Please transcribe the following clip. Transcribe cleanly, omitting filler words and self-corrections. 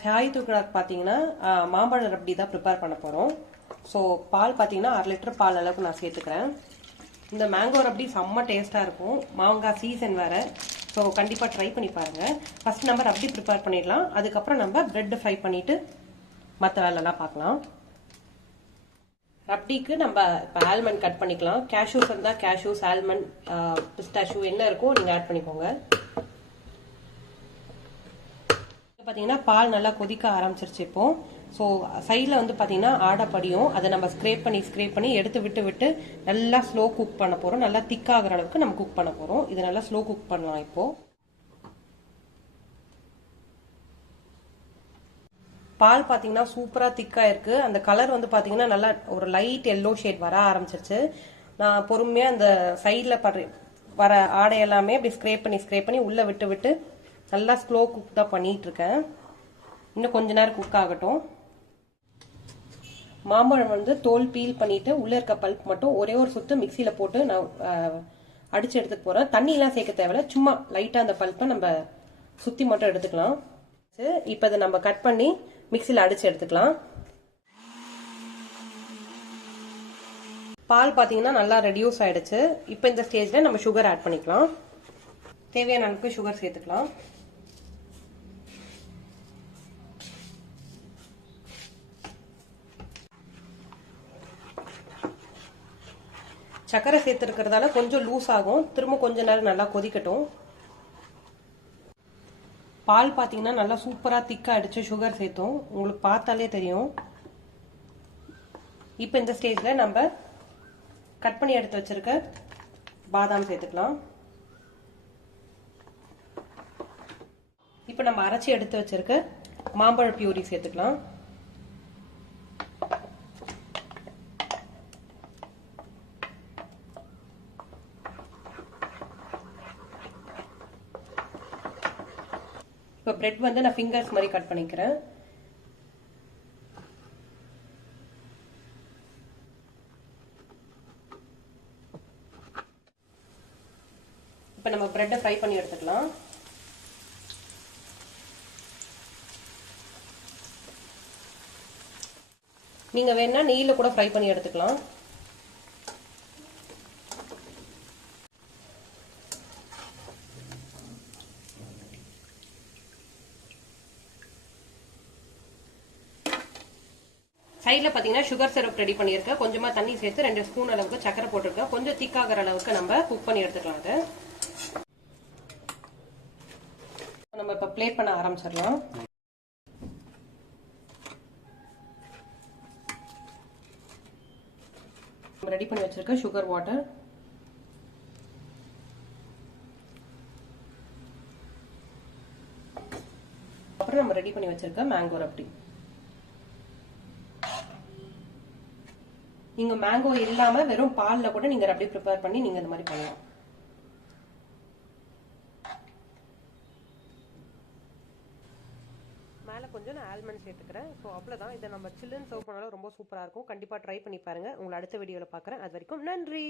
சாய் தூக்குறாக்கு பார்த்தீங்கன்னா மாம்பழம் ரப்டி தான் ப்ரிப்பேர் பண்ண போகிறோம். ஸோ பால் பார்த்தீங்கன்னா 1/2 லிட்டர் பால் அளவுக்கு நான் சேர்த்துக்கிறேன். இந்த மேங்கோ ரப்டி செம்ம டேஸ்ட்டாக இருக்கும். மாங்காய் சீசன் வேறு. ஸோ கண்டிப்பாக ட்ரை பண்ணி பாருங்கள். ஃபஸ்ட் நம்ம ரப்டி ப்ரிப்பேர் பண்ணிடலாம். அதுக்கப்புறம் நம்ம ப்ரெட் ஃப்ரை பண்ணிவிட்டு மற்ற வேலைலாம் பார்க்கலாம். ரப்டிக்கு நம்ம இப்போ ஆல்மண்ட் கட் பண்ணிக்கலாம். கேஷ்யூஸ் இருந்தால் கேஷ்யூஸ், ஆல்மண்ட், பிஸ்டாஷ்யூ என்ன இருக்கோ நீங்கள் ஆட் பண்ணிக்கோங்க. பார்த்தீங்கன்னா பால் நல்லா கொதிக்க ஆரம்பிச்சிருச்சு இப்போ. ஸோ சைடில் வந்து பார்த்தீங்கன்னா ஆடைப்படியும் அதை நம்ம ஸ்க்ரேப் பண்ணி எடுத்து விட்டு நல்லா ஸ்லோ குக் பண்ண போகிறோம். நல்லா திக்காகிற அளவுக்கு நம்ம குக் பண்ண போகிறோம். இது நல்லா ஸ்லோ குக் பண்ணலாம். இப்போது பால் பார்த்தீங்கன்னா சூப்பராக திக்காக இருக்குது. அந்த கலர் வந்து பார்த்தீங்கன்னா நல்லா ஒரு லைட் எல்லோ ஷேட் வர ஆரம்பிச்சிருச்சு. நான் பொறுமையாக அந்த சைடில் வர ஆடை எல்லாமே அப்படி ஸ்க்ரேப் பண்ணி உள்ளே விட்டு நல்லா ஸ்லோ குக் தான் பண்ணிட்டு இருக்கேன். இன்னும் கொஞ்ச நேரம் குக் ஆகட்டும். மாம்பழம் வந்து தோல் பீல் பண்ணிட்டு உள்ள இருக்க பல்ப் மட்டும் ஒரே ஒரு சுத்து மிக்சியில் போட்டு நான் அடிச்சு எடுத்துக்க போறேன். தண்ணியெல்லாம் சேர்க்க தேவையில்ல. சும்மா லைட்டாக அந்த பல்ப்பை நம்ம சுத்தி மட்டும் எடுத்துக்கலாம். இப்போ இதை நம்ம கட் பண்ணி மிக்சியில் அடிச்சு எடுத்துக்கலாம். பால் பார்த்தீங்கன்னா நல்லா ரெடியூஸ் ஆயிடுச்சு. இப்போ இந்த ஸ்டேஜ்ல நம்ம சுகர் ஆட் பண்ணிக்கலாம். தேவையான அளவுக்கு சுகர் சேர்த்துக்கலாம். சக்கரை சேர்த்துருக்கிறதால கொஞ்சம் லூஸ் ஆகும். திரும்ப கொஞ்ச நேரம் நல்லா கொதிக்கட்டும். பால் பார்த்தீங்கன்னா நல்லா சூப்பராக திக்காக அடிச்சு சுகர் சேர்த்தோம். உங்களுக்கு பார்த்தாலே தெரியும். இப்போ இந்த ஸ்டேஜில் நம்ம கட் பண்ணி எடுத்து வச்சிருக்க பாதாம் சேர்த்துக்கலாம். இப்போ நம்ம அரைச்சி எடுத்து வச்சிருக்க மாம்பழ பியூரி சேர்த்துக்கலாம். இப்போ பிரெட் வந்து நான் ஃபிங்கர்ஸ் மாதிரி கட் பண்ணிக்கிறேன். இப்போ நம்ம பிரெட்டை ஃப்ரை பண்ணி எடுத்துக்கலாம். நீங்க வேணா நெய்யில கூட ஃப்ரை பண்ணி எடுத்துக்கலாம். சைடில் பார்த்தீங்கன்னா சுகர் சிரப் ரெடி பண்ணியிருக்கேன். கொஞ்சமாக தண்ணி சேர்த்து 2 ஸ்பூன் அளவுக்கு சக்கரை போட்டிருக்கேன். கொஞ்சம் திக்காகிற அளவுக்கு நம்ம குக் பண்ணி எடுத்துக்கலாம். அதை நம்ம இப்போ பிளேட் பண்ண ஆரம்பிச்சிடலாம். ரெடி பண்ணி வச்சிருக்க சுகர் வாட்டர், அப்புறம் நம்ம ரெடி பண்ணி வச்சிருக்க மேங்கோ ரப்டி. நீங்க மேங்கோ இல்லாம வெறும் பால்ல கூட நீங்க ரப்டி ப்ரிப்பேர் பண்ணி நீங்க இந்த மாதிரி பண்ணலாம். மேலே கொஞ்சம் நான் ஆல்மண்ட் சேர்த்துக்கிறேன். ஸோ அவ்வளோதான். இதை நம்ம சில்லுன்னு சர்வ் பண்ணாலும் ரொம்ப சூப்பராக இருக்கும். கண்டிப்பாக ட்ரை பண்ணி பாருங்க. உங்களை அடுத்த வீடியோவில் பார்க்குறேன். அது வரைக்கும் நன்றி.